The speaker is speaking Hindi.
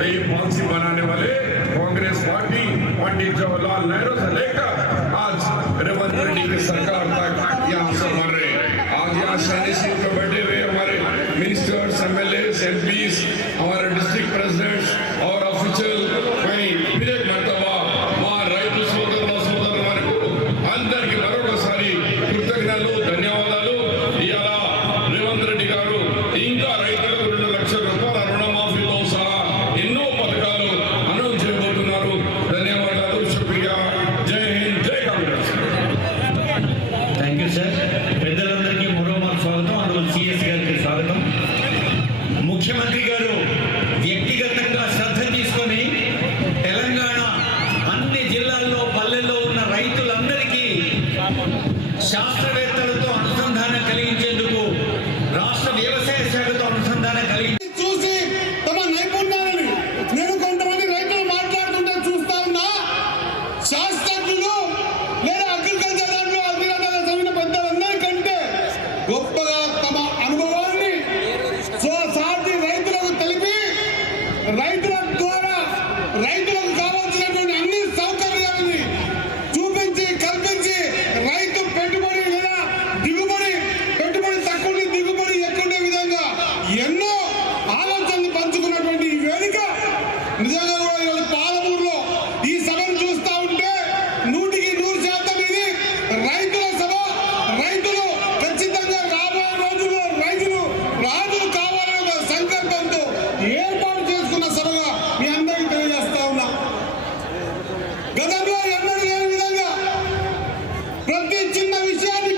पॉलिसी बनाने वाले? कांग्रेस पार्टी, पंडित जवाहरलाल नेहरू से लेकर आज रेवंत रेड्डी की सरकार तक यहाँ से मर रहे आज यहाँ शनि सीट पर बैठे हुए हमारे मिनिस्टर्स एम एल हमारे डिस्ट्रिक्ट प्रेसिडेंट्स और ऑफिशियल Louisiana.